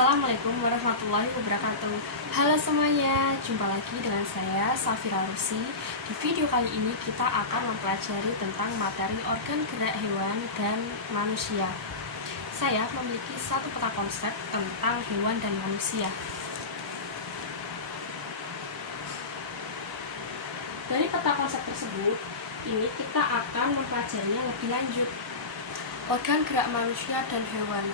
Assalamualaikum warahmatullahi wabarakatuh. Halo semuanya, jumpa lagi dengan saya Safira Rusi. Di video kali ini kita akan mempelajari tentang materi organ gerak hewan dan manusia. Saya memiliki satu peta konsep tentang hewan dan manusia. Dari peta konsep tersebut, ini kita akan mempelajarinya lebih lanjut. Organ gerak manusia dan hewan.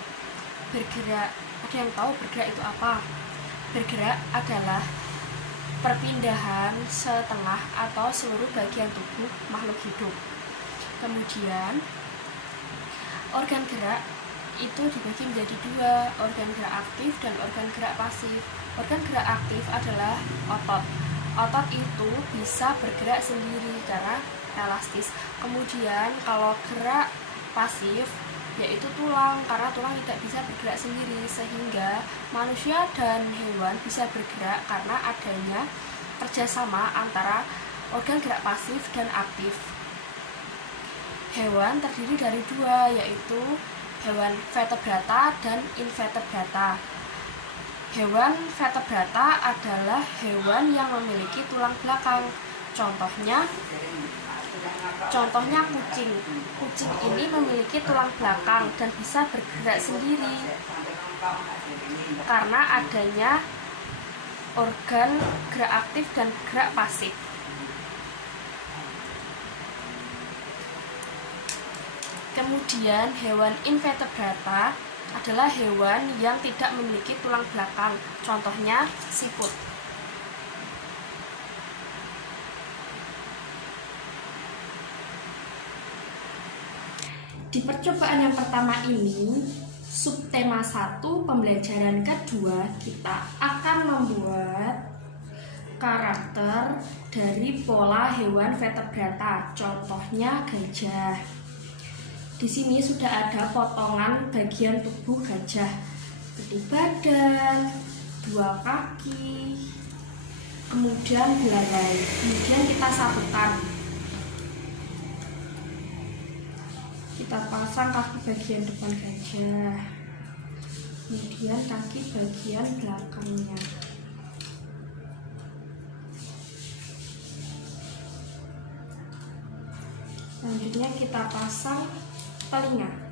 Bergerak, ada yang tahu bergerak itu apa? Bergerak adalah perpindahan setengah atau seluruh bagian tubuh makhluk hidup. Kemudian organ gerak itu dibagi menjadi dua, organ gerak aktif dan organ gerak pasif. Organ gerak aktif adalah otot. Otot itu bisa bergerak sendiri karena elastis. Kemudian kalau gerak pasif yaitu tulang, karena tulang tidak bisa bergerak sendiri, sehingga manusia dan hewan bisa bergerak karena adanya kerjasama antara organ gerak pasif dan aktif. Hewan terdiri dari dua, yaitu hewan vertebrata dan invertebrata. Hewan vertebrata adalah hewan yang memiliki tulang belakang. Contohnya kucing. Kucing ini memiliki tulang belakang dan bisa bergerak sendiri karena adanya organ gerak aktif dan gerak pasif. Kemudian hewan invertebrata adalah hewan yang tidak memiliki tulang belakang. Contohnya siput. Di percobaan yang pertama ini, subtema 1 pembelajaran kedua, kita akan membuat karakter dari pola hewan vertebrata. Contohnya gajah. Di sini sudah ada potongan bagian tubuh gajah, seperti badan, dua kaki, kemudian belalai. Kemudian kita satukan. Kita pasang kaki bagian depan gajah, kemudian kaki bagian belakangnya. Selanjutnya kita pasang telinga.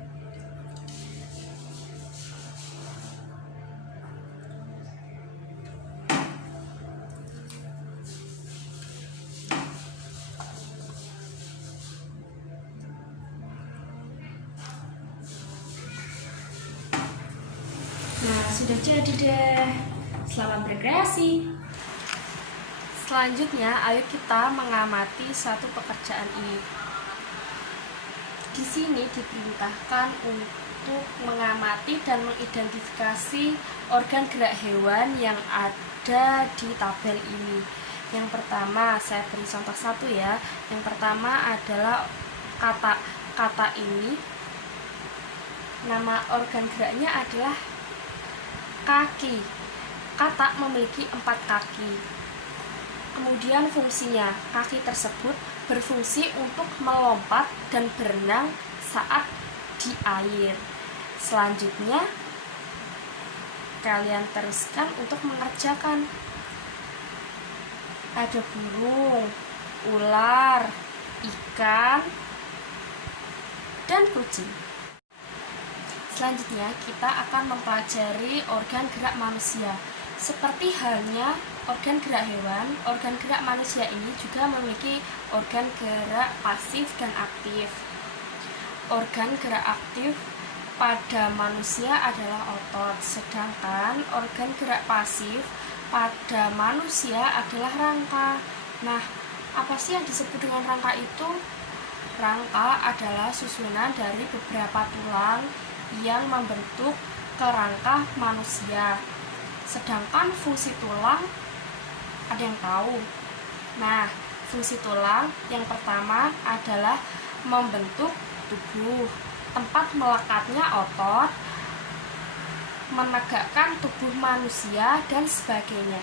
Nah, sudah jadi deh. Selamat berkreasi. Selanjutnya, ayo kita mengamati satu pekerjaan ini. Di sini diperintahkan untuk mengamati dan mengidentifikasi organ gerak hewan yang ada di tabel ini. Yang pertama, saya beri contoh satu ya. Yang pertama adalah katak. Katak ini, nama organ geraknya adalah kaki. Katak memiliki 4 kaki. Kemudian fungsinya, kaki tersebut berfungsi untuk melompat dan berenang saat di air. Selanjutnya, kalian teruskan untuk mengerjakan. Ada burung, ular, ikan, dan kucing. Selanjutnya, kita akan mempelajari organ gerak manusia. Seperti halnya organ gerak hewan, organ gerak manusia ini juga memiliki organ gerak pasif dan aktif. Organ gerak aktif pada manusia adalah otot, sedangkan organ gerak pasif pada manusia adalah rangka. Nah, apa sih yang disebut dengan rangka itu? Rangka adalah susunan dari beberapa tulang yang membentuk kerangka manusia. Sedangkan fungsi tulang, ada yang tahu? Nah, fungsi tulang yang pertama adalah membentuk tubuh, tempat melekatnya otot, menegakkan tubuh manusia, dan sebagainya.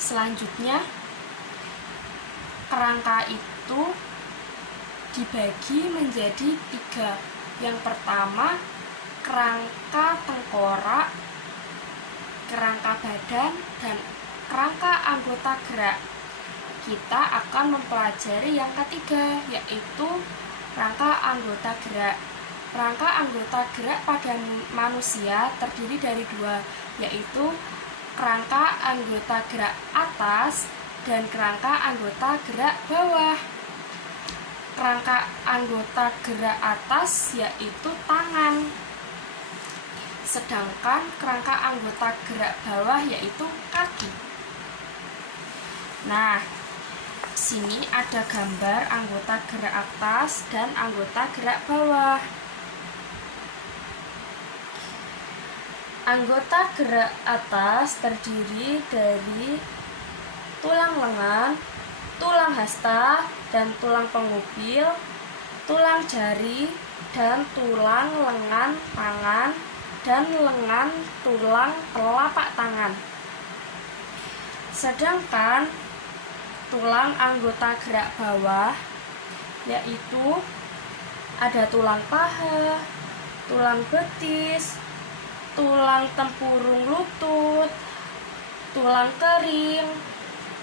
Selanjutnya, kerangka itu dibagi menjadi 3. Yang pertama kerangka tengkorak, kerangka badan, dan kerangka anggota gerak. Kita akan mempelajari yang ketiga, yaitu rangka anggota gerak. Rangka anggota gerak pada manusia terdiri dari dua, yaitu kerangka anggota gerak atas dan kerangka anggota gerak bawah. Kerangka anggota gerak atas yaitu tangan, sedangkan kerangka anggota gerak bawah yaitu kaki. Nah, sini ada gambar anggota gerak atas dan anggota gerak bawah. Anggota gerak atas terdiri dari tulang lengan, tulang hasta dan tulang pengubil, tulang jari dan tulang lengan tangan, dan lengan tulang telapak tangan. Sedangkan tulang anggota gerak bawah yaitu ada tulang paha, tulang betis, tulang tempurung lutut, tulang kering,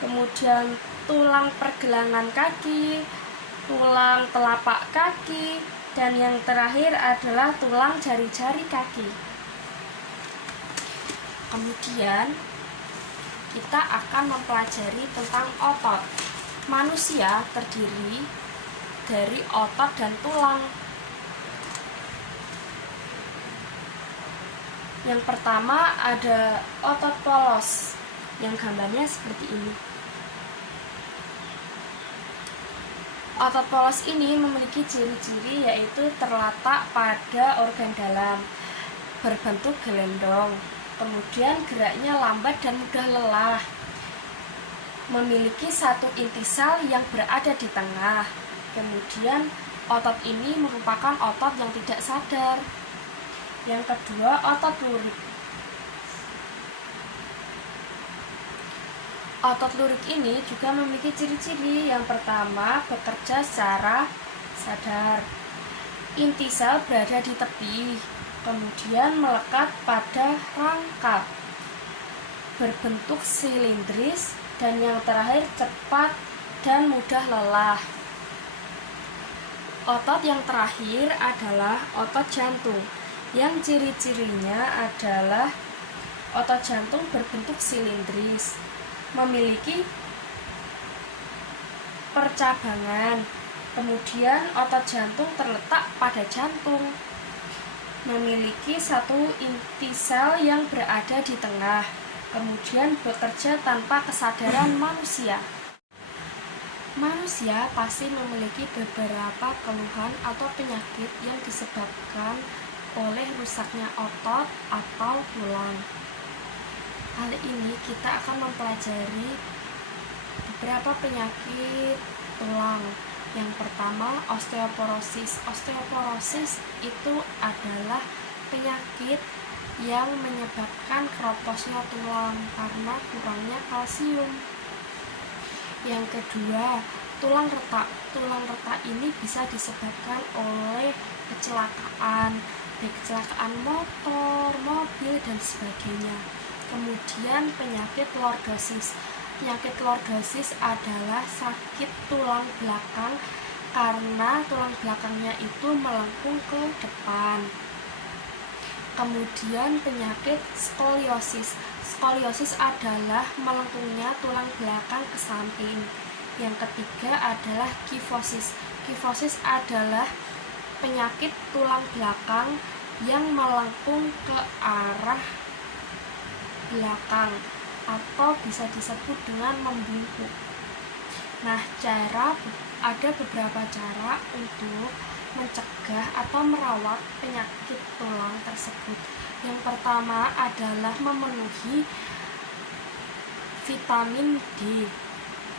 kemudian tulang pergelangan kaki, tulang telapak kaki, dan yang terakhir adalah tulang jari-jari kaki. Kemudian kita akan mempelajari tentang otot. Manusia terdiri dari otot dan tulang. Yang pertama ada otot polos, yang gambarnya seperti ini. Otot polos ini memiliki ciri-ciri yaitu terletak pada organ dalam, berbentuk gelendong, kemudian geraknya lambat dan mudah lelah, memiliki satu intisal yang berada di tengah. Kemudian otot ini merupakan otot yang tidak sadar. Yang kedua, otot lurik. Otot lurik ini juga memiliki ciri-ciri. Yang pertama, bekerja secara sadar. Intisal berada di tepi, kemudian melekat pada rangka, berbentuk silindris, dan yang terakhir cepat dan mudah lelah. Otot yang terakhir adalah otot jantung, yang ciri-cirinya adalah otot jantung berbentuk silindris, memiliki percabangan, kemudian otot jantung terletak pada jantung, memiliki satu intisal yang berada di tengah, kemudian bekerja tanpa kesadaran manusia. Manusia pasti memiliki beberapa keluhan atau penyakit yang disebabkan oleh rusaknya otot atau tulang. Kali ini kita akan mempelajari beberapa penyakit tulang. Yang pertama, osteoporosis. Osteoporosis itu adalah penyakit yang menyebabkan keroposnya tulang karena kurangnya kalsium. Yang kedua, tulang retak. Tulang retak ini bisa disebabkan oleh kecelakaan, baik kecelakaan motor, mobil, dan sebagainya. Kemudian penyakit lordosis. Penyakit lordosis adalah sakit tulang belakang karena tulang belakangnya itu melengkung ke depan. Kemudian penyakit skoliosis. Skoliosis adalah melengkungnya tulang belakang ke samping. Yang ketiga adalah kifosis. Kifosis adalah penyakit tulang belakang yang melengkung ke arah belakang atau bisa disebut dengan membungkuk. Nah, ada beberapa cara untuk mencegah atau merawat penyakit tulang tersebut. Yang pertama adalah memenuhi vitamin D,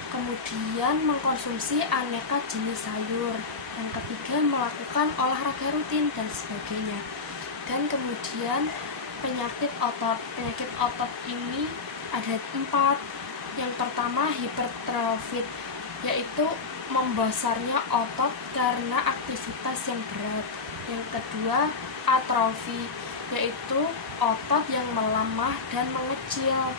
kemudian mengkonsumsi aneka jenis sayur. Yang ketiga, melakukan olahraga rutin dan sebagainya. Dan kemudian penyakit otot. Penyakit otot ini ada 4. Yang pertama, hipertrofi, yaitu membesarnya otot karena aktivitas yang berat. Yang kedua, atrofi, yaitu otot yang melemah dan mengecil.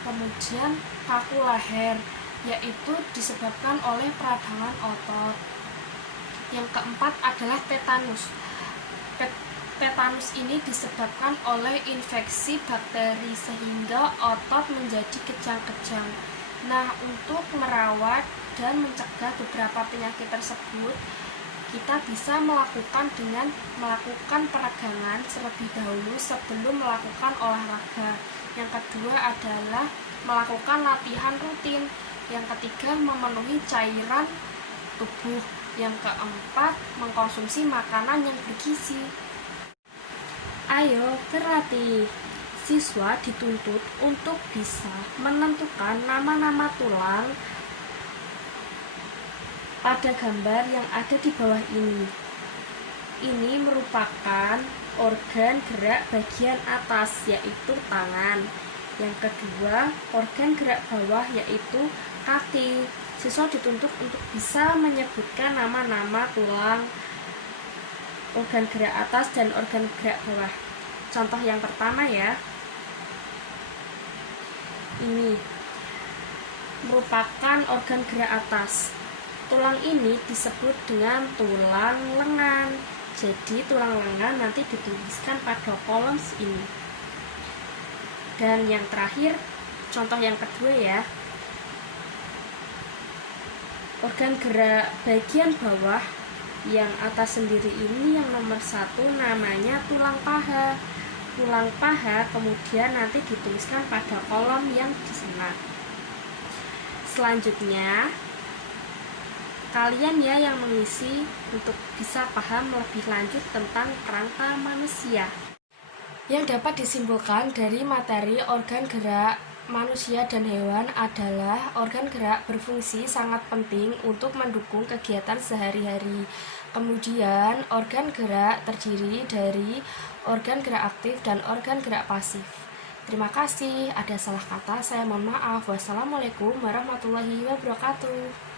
Kemudian kaku leher, yaitu disebabkan oleh peradangan otot. Yang keempat adalah tetanus. Tetanus ini disebabkan oleh infeksi bakteri sehingga otot menjadi kejang-kejang. Nah, untuk merawat dan mencegah beberapa penyakit tersebut, kita bisa melakukan dengan melakukan peregangan terlebih dahulu sebelum melakukan olahraga. Yang kedua adalah melakukan latihan rutin. Yang ketiga, memenuhi cairan tubuh. Yang keempat, mengkonsumsi makanan yang bergizi. Ayo berlatih. Siswa dituntut untuk bisa menentukan nama-nama tulang pada gambar yang ada di bawah ini. Ini merupakan organ gerak bagian atas, yaitu tangan. Yang kedua, organ gerak bawah, yaitu kaki. Siswa dituntut untuk bisa menyebutkan nama-nama tulang, organ gerak atas, dan organ gerak bawah. Contoh yang pertama ya, ini merupakan organ gerak atas. Tulang ini disebut dengan tulang lengan. Jadi tulang lengan nanti dituliskan pada kolom ini. Dan yang terakhir, contoh yang kedua ya, organ gerak bagian bawah yang atas sendiri ini yang nomor 1 namanya tulang paha. Tulang paha kemudian nanti dituliskan pada kolom yang di sana. Selanjutnya, kalian ya yang mengisi untuk bisa paham lebih lanjut tentang kerangka manusia. Yang dapat disimpulkan dari materi organ gerak manusia dan hewan adalah organ gerak berfungsi sangat penting untuk mendukung kegiatan sehari-hari. Kemudian, organ gerak terdiri dari organ gerak aktif dan organ gerak pasif. Terima kasih. Ada salah kata, saya mohon maaf. Wassalamualaikum warahmatullahi wabarakatuh.